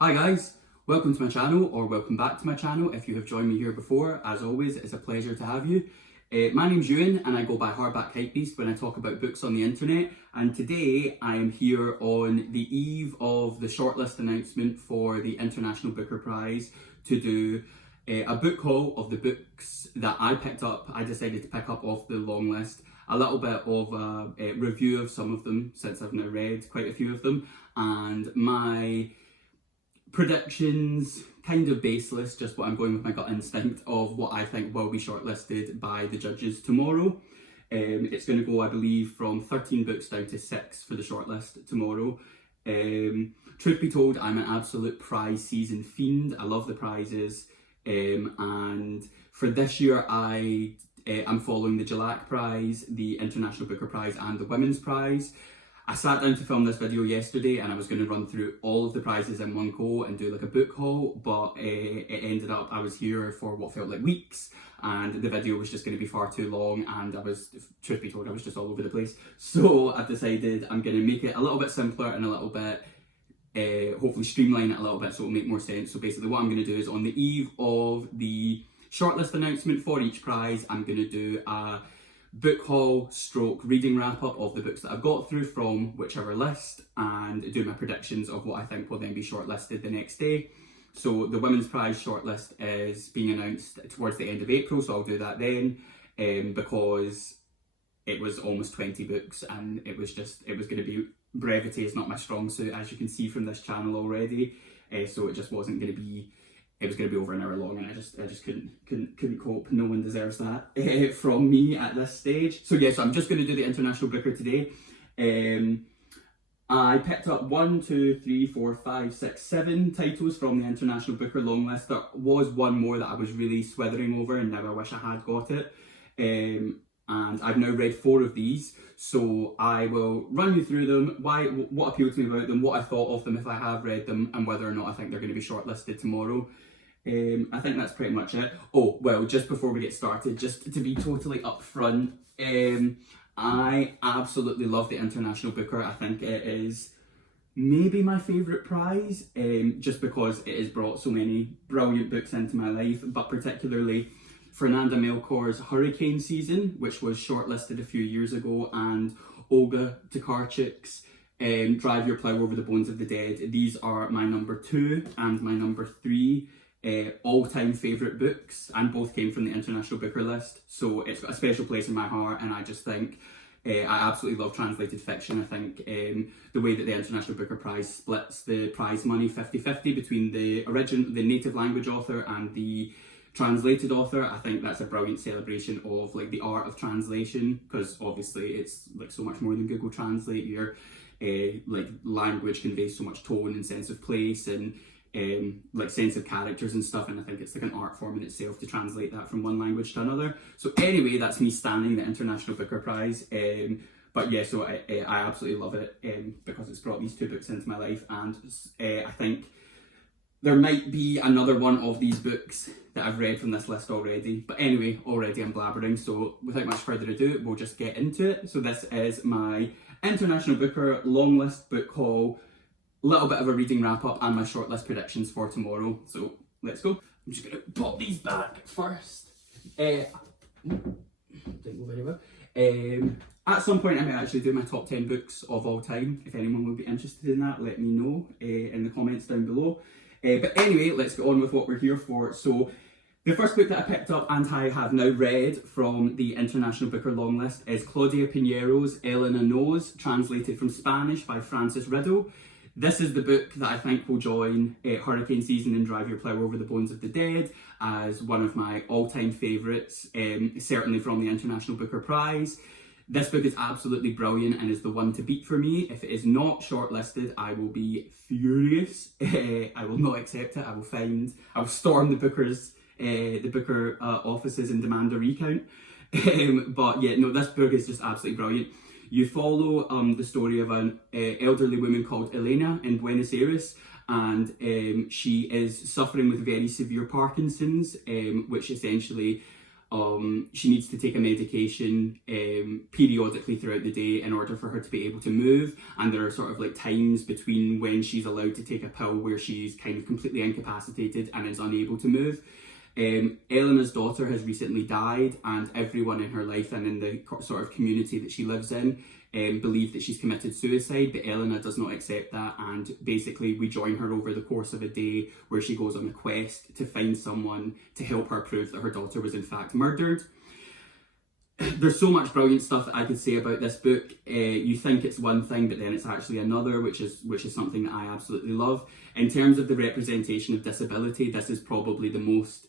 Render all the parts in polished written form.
Hi guys, welcome to my channel, or welcome back to my channel if you have joined me here before. As always, it's a pleasure to have you. My name's Euan and I go by Hardback Hypebeast when I talk about books on the internet, and today I am here on the eve of the shortlist announcement for the International Booker Prize to do a book haul of the books that I decided to pick up off the long list, a little bit of a review of some of them since I've now read quite a few of them, and my predictions, kind of baseless, just what I'm going with my gut instinct of what I think will be shortlisted by the judges tomorrow. It's going to go, I believe, from 13 books down to 6 for the shortlist tomorrow. Truth be told, I'm an absolute prize season fiend. I love the prizes, and for this year I'm following the Gelac Prize, the International Booker Prize and the Women's Prize. I sat down to film this video yesterday and I was going to run through all of the prizes in one go and do like a book haul, but it ended up I was here for what felt like weeks and the video was just going to be far too long, and truth be told, I was just all over the place. So I've decided I'm going to make it a little bit simpler and a little bit, hopefully streamline it a little bit so it'll make more sense. So basically what I'm going to do is on the eve of the shortlist announcement for each prize, I'm going to do a book haul stroke reading wrap up of the books that I've got through from whichever list, and do my predictions of what I think will then be shortlisted the next day. So the Women's Prize shortlist is being announced towards the end of April, so I'll do that then, because it was almost 20 books and it was going to be, brevity is not my strong suit, as you can see from this channel already, so it just wasn't going to be, it was going to be over an hour long, and I just couldn't cope. No one deserves that from me at this stage. So yeah, so I'm just going to do the International Booker today. I picked up 7 titles from the International Booker Longlist. There was one more that I was really swithering over, and now I wish I had got it. And I've now read 4 of these, so I will run you through them, what appealed to me about them, what I thought of them if I have read them, and whether or not I think they're going to be shortlisted tomorrow. I think that's pretty much it. Oh, well, just before we get started, just to be totally upfront, I absolutely love the International Booker. I think it is maybe my favourite prize, just because it has brought so many brilliant books into my life, but particularly Fernanda Melchor's Hurricane season, which was shortlisted a few years ago, and Olga Tokarczuk's Drive Your Plough Over the Bones of the Dead. These are my number 2 and my number 3 all-time favourite books, and both came from the International Booker list, so it's got a special place in my heart. And I just think I absolutely love translated fiction. I think the way that the International Booker Prize splits the prize money 50-50 between the native language author and the translated author, I think that's a brilliant celebration of like the art of translation, because obviously it's like so much more than Google Translate. Your like language conveys so much tone and sense of place and like sense of characters and stuff, and I think it's like an art form in itself to translate that from one language to another. So anyway, that's me standing the International Booker Prize. But yeah, so I absolutely love it because it's brought these 2 books into my life, and I think there might be another one of these books that I've read from this list already. But anyway, already I'm blabbering, so without much further ado, we'll just get into it. So this is my International Booker Longlist book haul, little bit of a reading wrap up, and my shortlist predictions for tomorrow. So let's go. I'm just going to pop these back first. Didn't go very well. At some point I might actually do my top 10 books of all time. If anyone would be interested in that, let me know in the comments down below. But anyway, let's get on with what we're here for. So the first book that I picked up and I have now read from the International Booker Longlist is Claudia Piñeiro's Elena Knows, translated from Spanish by Frances Riddle. This is the book that I think will join Hurricane season and Drive Your Plough Over the Bones of the Dead as one of my all-time favourites, certainly from the International Booker Prize. This book is absolutely brilliant and is the one to beat for me. If it is not shortlisted, I will be furious. I will not accept it. I will storm the Booker offices and demand a recount. But yeah, no, this book is just absolutely brilliant. You follow the story of an elderly woman called Elena in Buenos Aires, and she is suffering with very severe Parkinson's, which essentially She needs to take a medication periodically throughout the day in order for her to be able to move, and there are sort of like times between when she's allowed to take a pill where she's kind of completely incapacitated and is unable to move. Elena's daughter has recently died, and everyone in her life and in the sort of community that she lives in believe that she's committed suicide, but Elena does not accept that, and basically we join her over the course of a day where she goes on a quest to find someone to help her prove that her daughter was in fact murdered. There's so much brilliant stuff that I could say about this book. You think it's one thing, but then it's actually another, which is something that I absolutely love. In terms of the representation of disability, this is probably the most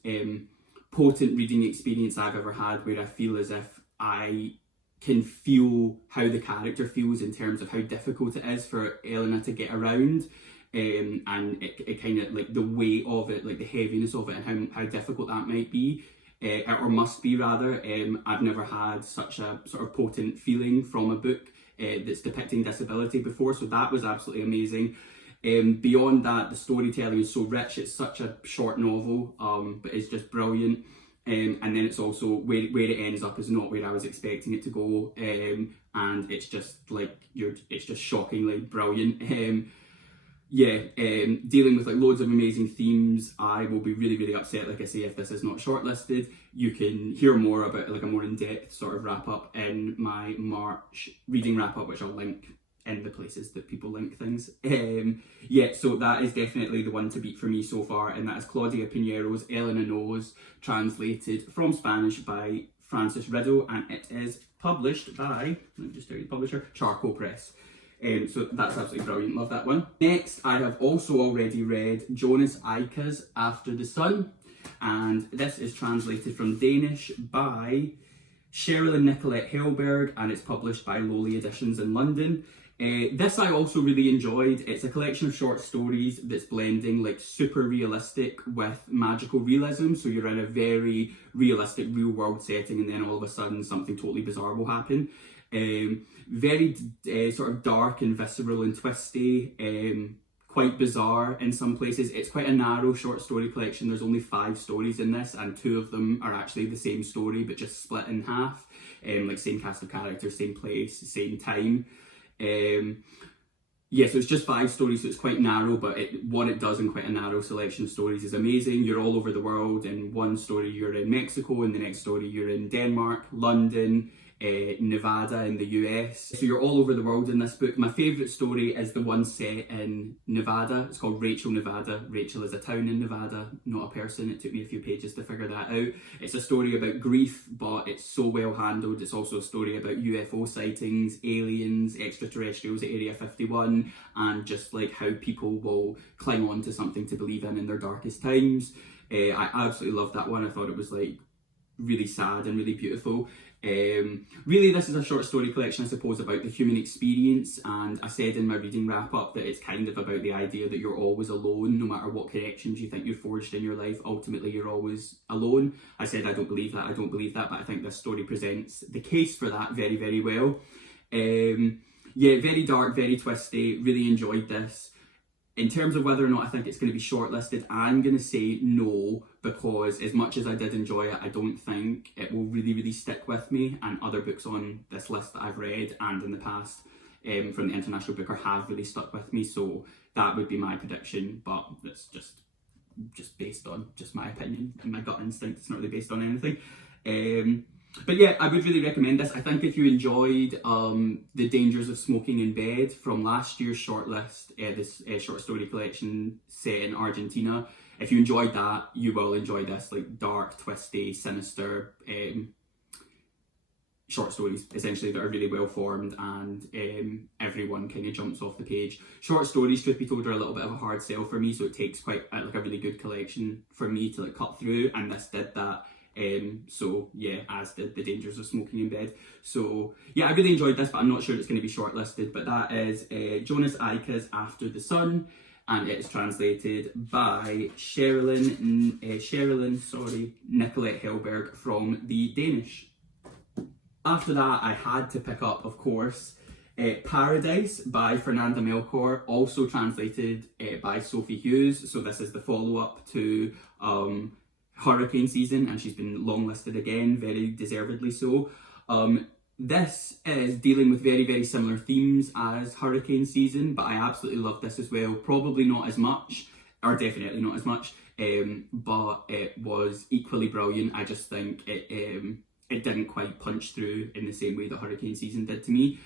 potent reading experience I've ever had, where I feel as if I can feel how the character feels in terms of how difficult it is for Elena to get around, and it kind of like the weight of it, like the heaviness of it, and how difficult that might be. Or must be rather. I've never had such a sort of potent feeling from a book that's depicting disability before, so that was absolutely amazing. Beyond that, the storytelling is so rich. It's such a short novel, but it's just brilliant. And then it's also where it ends up is not where I was expecting it to go, and it's just like it's just shockingly brilliant. Dealing with like loads of amazing themes. I will be really, really upset, like I say, if this is not shortlisted. You can hear more about like a more in-depth sort of wrap-up in my March reading wrap-up, which I'll link in the places that people link things. So that is definitely the one to beat for me so far, and that is Claudia Piñeiro's Elena Knows, translated from Spanish by Frances Riddle, and it is published by, let me just tell you the publisher, Charcoal Press. So that's absolutely brilliant, love that one. Next, I have also already read Jonas Eika's After the Sun, and this is translated from Danish by Sherilyn Nicolette Helberg, and it's published by Lowly Editions in London. This I also really enjoyed. It's a collection of short stories that's blending like super realistic with magical realism. So you're in a very realistic real world setting, and then all of a sudden something totally bizarre will happen. Very sort of dark and visceral and twisty, quite bizarre in some places. It's quite a narrow short story collection. There's only 5 stories in this, and 2 of them are actually the same story but just split in half. Like same cast of characters, same place, same time. So it's just 5 stories, so it's quite narrow, but what it does in quite a narrow selection of stories is amazing. You're all over the world. In one story you're in Mexico, in the next story you're in Denmark, London, Nevada in the US. So you're all over the world in this book. My favourite story is the one set in Nevada. It's called Rachel, Nevada. Rachel is a town in Nevada, not a person. It took me a few pages to figure that out. It's a story about grief, but it's so well handled. It's also a story about UFO sightings, aliens, extraterrestrials at Area 51, and just like how people will cling on to something to believe in their darkest times. I absolutely loved that one. I thought it was like really sad and really beautiful. Really, this is a short story collection, I suppose, about the human experience, and I said in my reading wrap up that it's kind of about the idea that you're always alone, no matter what connections you think you've forged in your life. Ultimately, you're always alone. I said I don't believe that, but I think this story presents the case for that very, very well. Very dark, very twisty. Really enjoyed this. In terms of whether or not I think it's going to be shortlisted, I'm going to say no, because as much as I did enjoy it, I don't think it will really, really stick with me. And other books on this list that I've read and in the past from the International Booker have really stuck with me. So that would be my prediction, but it's just based on just my opinion and my gut instinct. It's not really based on anything. But yeah, I would really recommend this. I think if you enjoyed The Dangers of Smoking in Bed from last year's shortlist, this short story collection set in Argentina, if you enjoyed that, you will enjoy this, like dark, twisty, sinister short stories, essentially, that are really well formed, and everyone kind of jumps off the page. Short stories, truth be told, are a little bit of a hard sell for me, so it takes quite like a really good collection for me to like cut through, and this did that. As did The Dangers of Smoking in Bed. So yeah, I really enjoyed this, but I'm not sure it's going to be shortlisted. But that is Jonas Eika's After the Sun, and it is translated by Sherilyn Nicolette Helberg from the Danish. After that, I had to pick up, of course, Paradais by Fernanda Melchor, also translated by Sophie Hughes. So this is the follow-up to hurricane season, and she's been longlisted again, very deservedly so. This is dealing with very, very similar themes as hurricane season, but I absolutely love this as well. Probably not as much, or definitely not as much, but it was equally brilliant. I just think it didn't quite punch through in the same way that hurricane season did to me.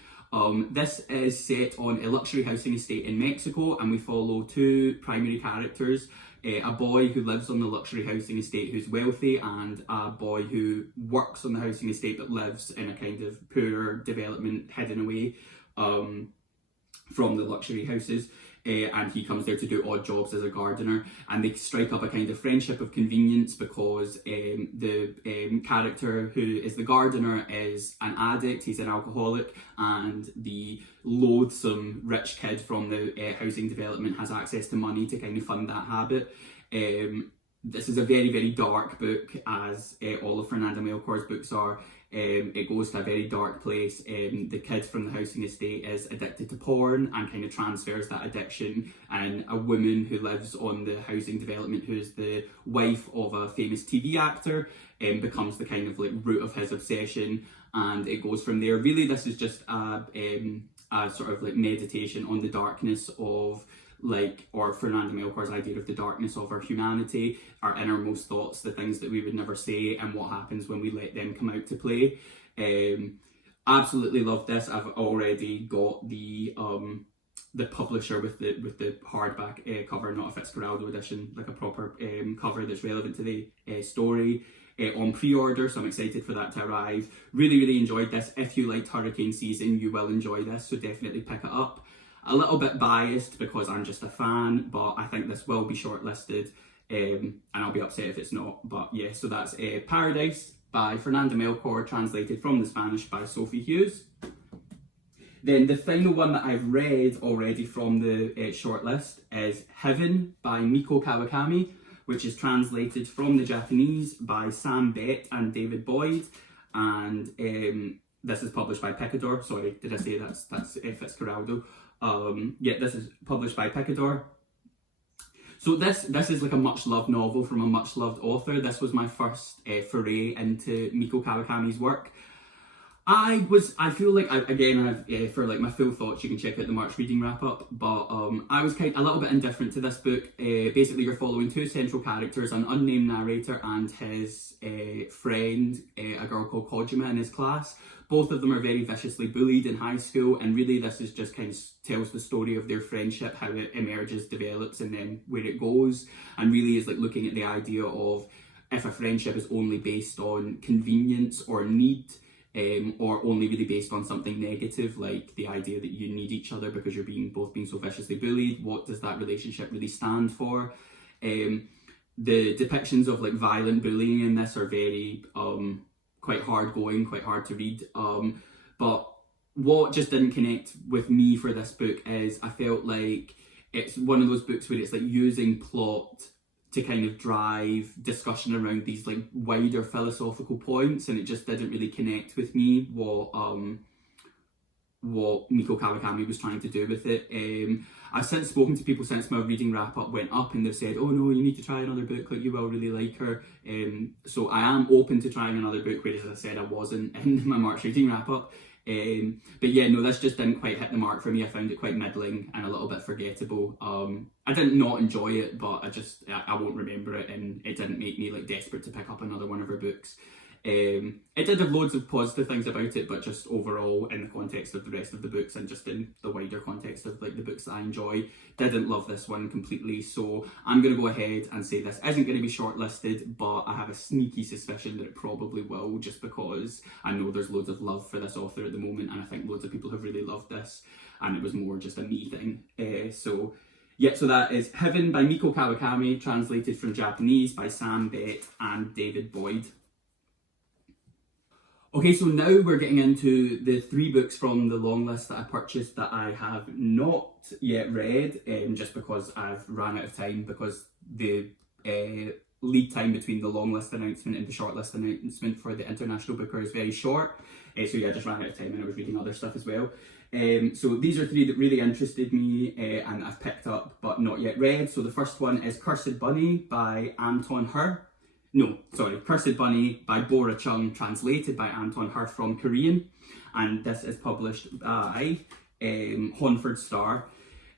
This is set on a luxury housing estate in Mexico, and we follow two primary characters. A boy who lives on the luxury housing estate who's wealthy, and a boy who works on the housing estate but lives in a kind of poorer development hidden away from the luxury houses. And he comes there to do odd jobs as a gardener, and they strike up a kind of friendship of convenience because the character who is the gardener is an addict, he's an alcoholic, and the loathsome rich kid from the housing development has access to money to kind of fund that habit. This is a very, very dark book, as all of Fernanda Melchor's books are. It goes to a very dark place. The kid from the housing estate is addicted to porn and kind of transfers that addiction, and a woman who lives on the housing development, who's the wife of a famous TV actor, becomes the kind of like root of his obsession, and it goes from there. Really, this is just a sort of like meditation on the darkness of or Fernanda Melchor's idea of the darkness of our humanity, our innermost thoughts, the things that we would never say, and what happens when we let them come out to play. Absolutely love this. I've already got the publisher with the hardback cover, not a Fitzcarraldo edition, like a proper cover that's relevant to the story, on pre-order, so I'm excited for that to arrive. Really, really enjoyed this. If you liked hurricane season, you will enjoy this, so definitely pick it up. A little bit biased because I'm just a fan, but I think this will be shortlisted, and I'll be upset if it's not. But yeah, so that's Paradais by Fernanda Melchor, translated from the Spanish by Sophie Hughes. Then the final one that I've read already from the shortlist is Heaven by Meiko Kawakami, which is translated from the Japanese by Sam Bett and David Boyd, and this is published by Picador. Sorry, did I say that's Fitzcarraldo? Yeah, this is published by Picador. So this is like a much loved novel from a much loved author. This was my first foray into Meiko Kawakami's work. I feel like, for like my full thoughts, you can check out the March reading wrap up, but I was kind of a little bit indifferent to this book. Basically, you're following two central characters, an unnamed narrator and his friend, a girl called Kojima in his class. Both of them are very viciously bullied in high school, and really this is just kind of tells the story of their friendship, how it emerges, develops, and then where it goes, and really is like looking at the idea of if a friendship is only based on convenience or need, or only really based on something negative, like the idea that you need each other because you're both being so viciously bullied. What does that relationship really stand for? The depictions of like violent bullying in this are very quite hard going, quite hard to read. But what just didn't connect with me for this book is I felt like it's one of those books where it's like using plot to kind of drive discussion around these like wider philosophical points, and it just didn't really connect with me what Meiko Kawakami was trying to do with it. I've since spoken to people since my reading wrap up went up, and they've said, oh no, you need to try another book, like you will really like her. So I am open to trying another book, whereas as I said I wasn't in my March reading wrap up. But yeah, no, this just didn't quite hit the mark for me. I found it quite middling and a little bit forgettable. I didn't not enjoy it, but I won't remember it, and it didn't make me like desperate to pick up another one of her books. It did have loads of positive things about it, but just overall in the context of the rest of the books and just in the wider context of like the books that I enjoy, didn't love this one completely. So I'm going to go ahead and say this isn't going to be shortlisted, but I have a sneaky suspicion that it probably will, just because I know there's loads of love for this author at the moment, and I think loads of people have really loved this, and it was more just a me thing. So that is Heaven by Meiko Kawakami, translated from Japanese by Sam Bett and David Boyd. Okay, so now we're getting into the 3 books from the long list that I purchased that I have not yet read, just because I've run out of time, because the lead time between the long list announcement and the short list announcement for the International Booker is very short. So yeah, I just ran out of time and I was reading other stuff as well. So these are 3 that really interested me and I've picked up but not yet read. So the first one is Cursed Bunny by Anton Hur. Cursed Bunny by Bora Chung, translated by Anton Hur from Korean, and this is published by Honford Star.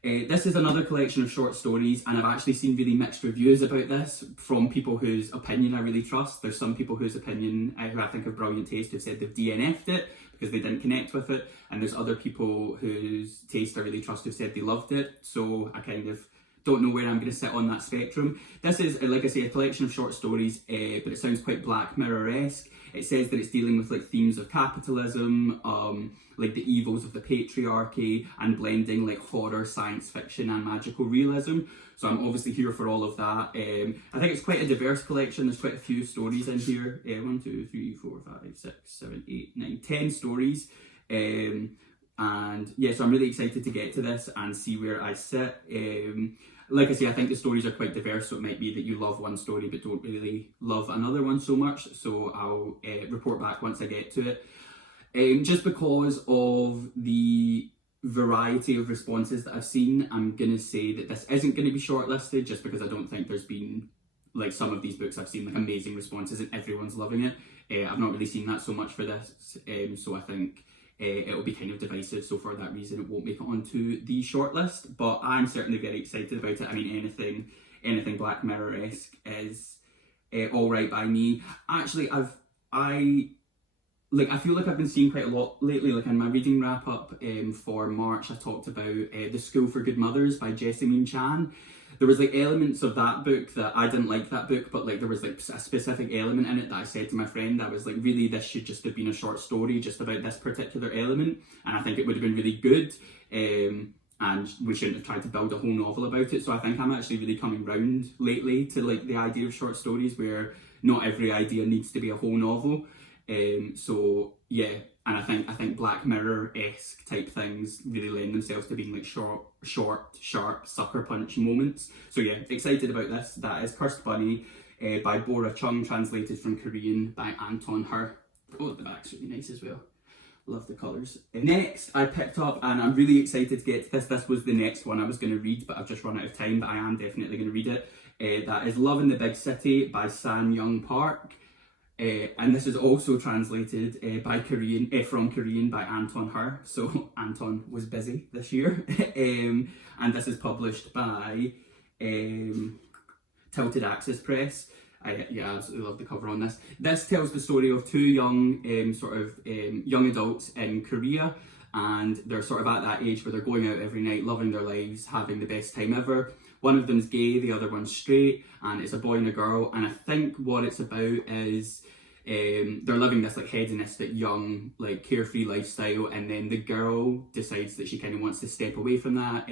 This is another collection of short stories, and I've actually seen really mixed reviews about this from people whose opinion I really trust. There's some people whose opinion, who I think have brilliant taste, have said they've DNF'd it because they didn't connect with it, and there's other people whose taste I really trust who've said they loved it, so I kind of don't know where I'm going to sit on that spectrum. This is, like I say, a collection of short stories, but it sounds quite Black Mirror-esque. It says that it's dealing with like themes of capitalism, like the evils of the patriarchy, and blending like horror, science fiction and magical realism. So I'm obviously here for all of that. I think it's quite a diverse collection. There's quite a few stories in here. 1, 2, 3, 4, 5, 6, 7, 8, 9, 10 stories. And yeah, so I'm really excited to get to this and see where I sit. Like I say, I think the stories are quite diverse, so it might be that you love one story but don't really love another one so much. So I'll report back once I get to it. Just because of the variety of responses that I've seen, I'm going to say that this isn't going to be shortlisted, just because I don't think there's been, like some of these books I've seen like amazing responses and everyone's loving it. I've not really seen that so much for this, so I think it'll be kind of divisive, so for that reason it won't make it onto the shortlist, but I'm certainly very excited about it. I mean, anything Black Mirror-esque is alright by me. Actually, I feel like I've been seeing quite a lot lately, like in my reading wrap up for March, I talked about The School for Good Mothers by Jessamine Chan. There was like elements of that book that I didn't like that book, but like there was like a specific element in it that I said to my friend, I was like, really, this should just have been a short story just about this particular element, and I think it would have been really good, and we shouldn't have tried to build a whole novel about it. So I think I'm actually really coming round lately to like the idea of short stories where not every idea needs to be a whole novel. So yeah, and I think Black Mirror-esque type things really lend themselves to being like short, sharp, sucker punch moments. So yeah, excited about this. That is Cursed Bunny by Bora Chung, translated from Korean by Anton Hur. Oh, the back's really nice as well. Love the colours. Next, I picked up, and I'm really excited to get to this. This was the next one I was going to read, but I've just run out of time, but I am definitely going to read it. That is Love in the Big City by San Young Park. And this is also translated from Korean by Anton Hur. So Anton was busy this year. And this is published by Tilted Axis Press. I absolutely love the cover on this. This tells the story of two young young adults in Korea, and they're sort of at that age where they're going out every night, loving their lives, having the best time ever. One of them's gay, the other one's straight, and it's a boy and a girl. And I think what it's about is they're living this like hedonistic, young, like carefree lifestyle, and then the girl decides that she kind of wants to step away from that,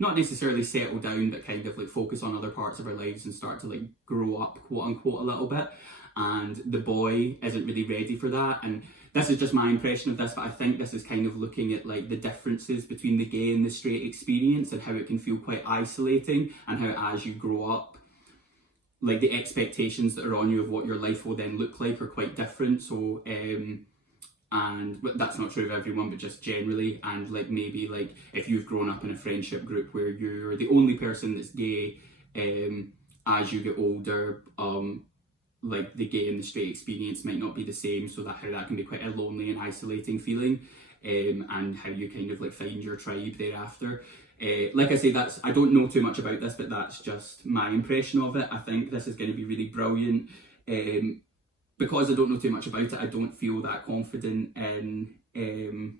not necessarily settle down, but kind of like focus on other parts of her lives and start to like grow up, quote unquote, a little bit. And the boy isn't really ready for that. And this is just my impression of this, but I think this is kind of looking at like the differences between the gay and the straight experience and how it can feel quite isolating, and how as you grow up, like the expectations that are on you of what your life will then look like are quite different. So and that's not true of everyone, but just generally. And like maybe like if you've grown up in a friendship group where you're the only person that's gay, as you get older, like the gay and the straight experience might not be the same, so that how that can be quite a lonely and isolating feeling, and how you kind of like find your tribe thereafter. Like I say, I don't know too much about this, but that's just my impression of it. I think this is going to be really brilliant. Because I don't know too much about it, I don't feel that confident in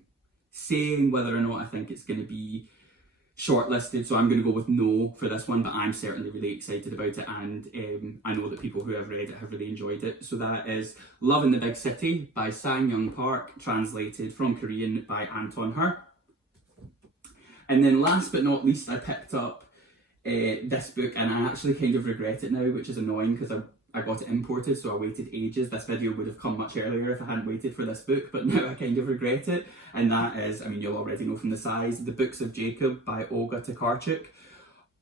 saying whether or not I think it's going to be shortlisted, so I'm going to go with no for this one, but I'm certainly really excited about it, and I know that people who have read it have really enjoyed it. So that is Love in the Big City by Sang Young Park, translated from Korean by Anton Hur. And then last but not least, I picked up this book, and I actually kind of regret it now, which is annoying because I got it imported, so I waited ages. This video would have come much earlier if I hadn't waited for this book, but now I kind of regret it. And that is, I mean, you'll already know from the size, The Books of Jacob by Olga Tokarczuk.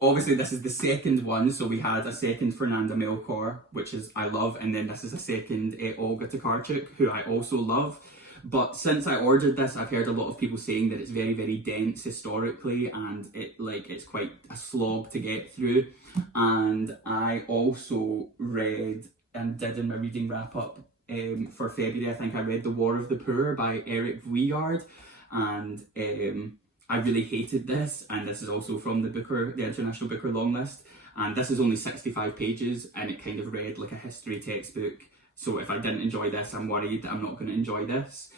Obviously, this is the second one, so we had a second Fernanda Melchor, which is I love, and then this is a second Olga Tokarczuk, who I also love. But since I ordered this, I've heard a lot of people saying that it's very, very dense historically, and it's quite a slog to get through. And I also read and did in my reading wrap up for February, I think I read The War of the Poor by Eric Vuillard, and I really hated this, and this is also from the International Booker Longlist, and this is only 65 pages, and it kind of read like a history textbook, so if I didn't enjoy this, I'm worried that I'm not going to enjoy this.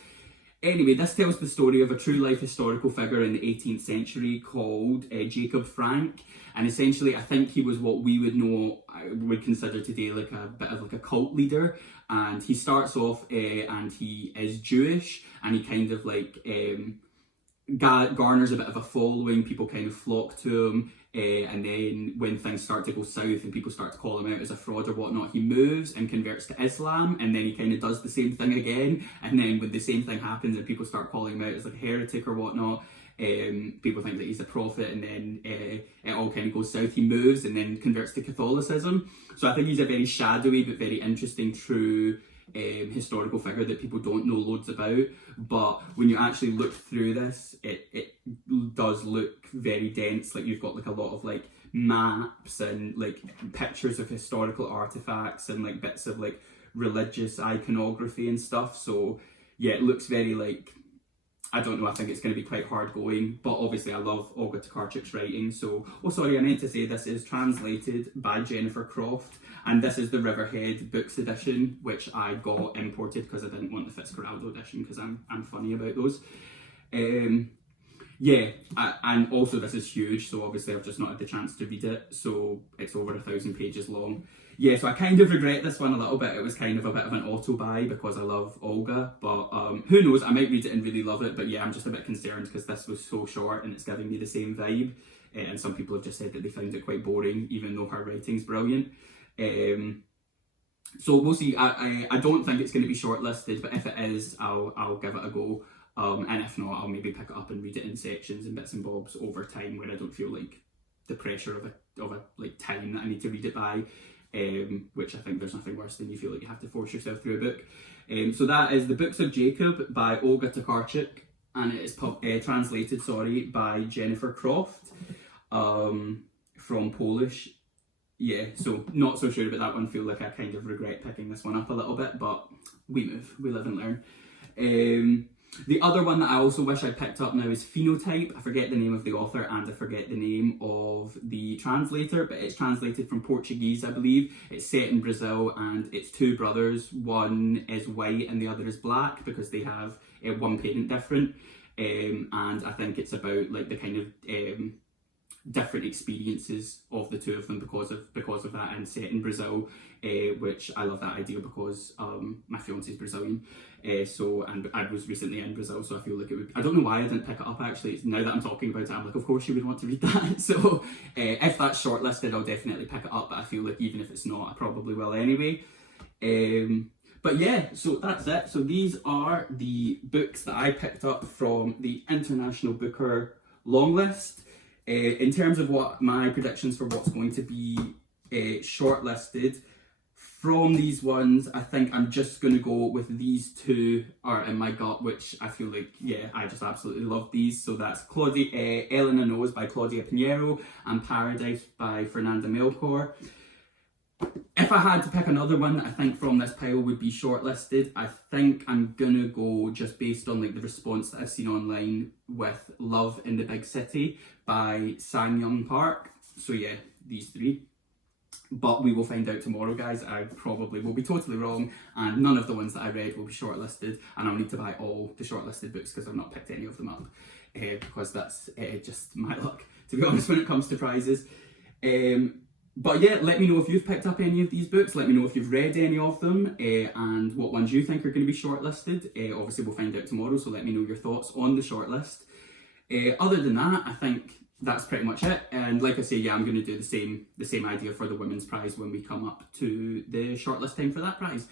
Anyway, this tells the story of a true life historical figure in the 18th century called Jacob Frank, and essentially I think he was what we would consider today like a bit of like a cult leader, and he starts off and he is Jewish, and he kind of like garners a bit of a following, people kind of flock to him, and then when things start to go south and people start to call him out as a fraud or whatnot, he moves and converts to Islam, and then he kind of does the same thing again, and then when the same thing happens and people start calling him out as like a heretic or whatnot, people think that he's a prophet, and then it all kind of goes south. He moves and then converts to Catholicism. So I think he's a very shadowy but very interesting, true historical figure that people don't know loads about, but when you actually look through this, it does look very dense. Like you've got like a lot of like maps and like pictures of historical artifacts and like bits of like religious iconography and stuff. So yeah, it looks very like, I don't know, I think it's going to be quite hard going, but obviously I love Olga Tokarczuk's writing. So, oh sorry, I meant to say this is translated by Jennifer Croft, and this is the Riverhead Books edition, which I got imported because I didn't want the Fitzcarraldo edition because I'm funny about those. Yeah, and also this is huge, so obviously I've just not had the chance to read it, so it's over 1,000 pages long. Yeah, so I kind of regret this one a little bit. It was kind of a bit of an auto-buy because I love Olga, but who knows, I might read it and really love it, but yeah, I'm just a bit concerned because this was so short and it's giving me the same vibe, and some people have just said that they found it quite boring, even though her writing's brilliant. So we'll see. I don't think it's going to be shortlisted, but if it is, I'll give it a go. And if not, I'll maybe pick it up and read it in sections and bits and bobs over time where I don't feel like the pressure of a like time that I need to read it by, which I think there's nothing worse than you feel like you have to force yourself through a book. So that is The Books of Jacob by Olga Tokarczuk, and it is translated, by Jennifer Croft from Polish. Yeah, so not so sure about that one. Feel like I kind of regret picking this one up a little bit, but we move, we live and learn. The other one that I also wish I picked up now is Phenotype. I forget the name of the author and I forget the name of the translator, but it's translated from Portuguese, I believe. It's set in Brazil and it's two brothers. One is white and the other is black because they have one parent different. And I think it's about like the kind of different experiences of the two of them because of that, and set in Brazil, which I love that idea because my fiance is Brazilian, and I was recently in Brazil, so I feel like it would, I don't know why I didn't pick it up actually. It's, now that I'm talking about it, I'm like, of course you would want to read that. So if that's shortlisted, I'll definitely pick it up, but I feel like even if it's not, I probably will anyway. But yeah, so that's it. So these are the books that I picked up from the International Booker Longlist. In terms of what my predictions for what's going to be shortlisted, from these ones, I think I'm just going to go with these two are in my gut, which I feel like, yeah, I just absolutely love these. So that's Elena Knows by Claudia Piñeiro and Paradais by Fernanda Melchor. If I had to pick another one that I think from this pile would be shortlisted, I think I'm gonna go just based on like the response that I've seen online with Love in the Big City by Sang-Young Park. So yeah, these three. But we will find out tomorrow, guys. I probably will be totally wrong, and none of the ones that I read will be shortlisted, and I'll need to buy all the shortlisted books because I've not picked any of them up, because that's just my luck, to be honest, when it comes to prizes. But yeah, let me know if you've picked up any of these books. Let me know if you've read any of them, and what ones you think are going to be shortlisted. Obviously, we'll find out tomorrow, so let me know your thoughts on the shortlist. Other than that, I think that's pretty much it. And like I say, yeah, I'm going to do the same idea for the women's prize when we come up to the shortlist time for that prize.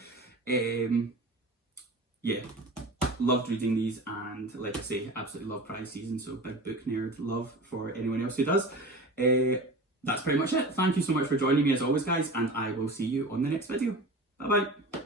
Yeah, loved reading these, and like I say, absolutely love prize season, so big book nerd love for anyone else who does. That's pretty much it. Thank you so much for joining me as always, guys, and I will see you on the next video. Bye bye.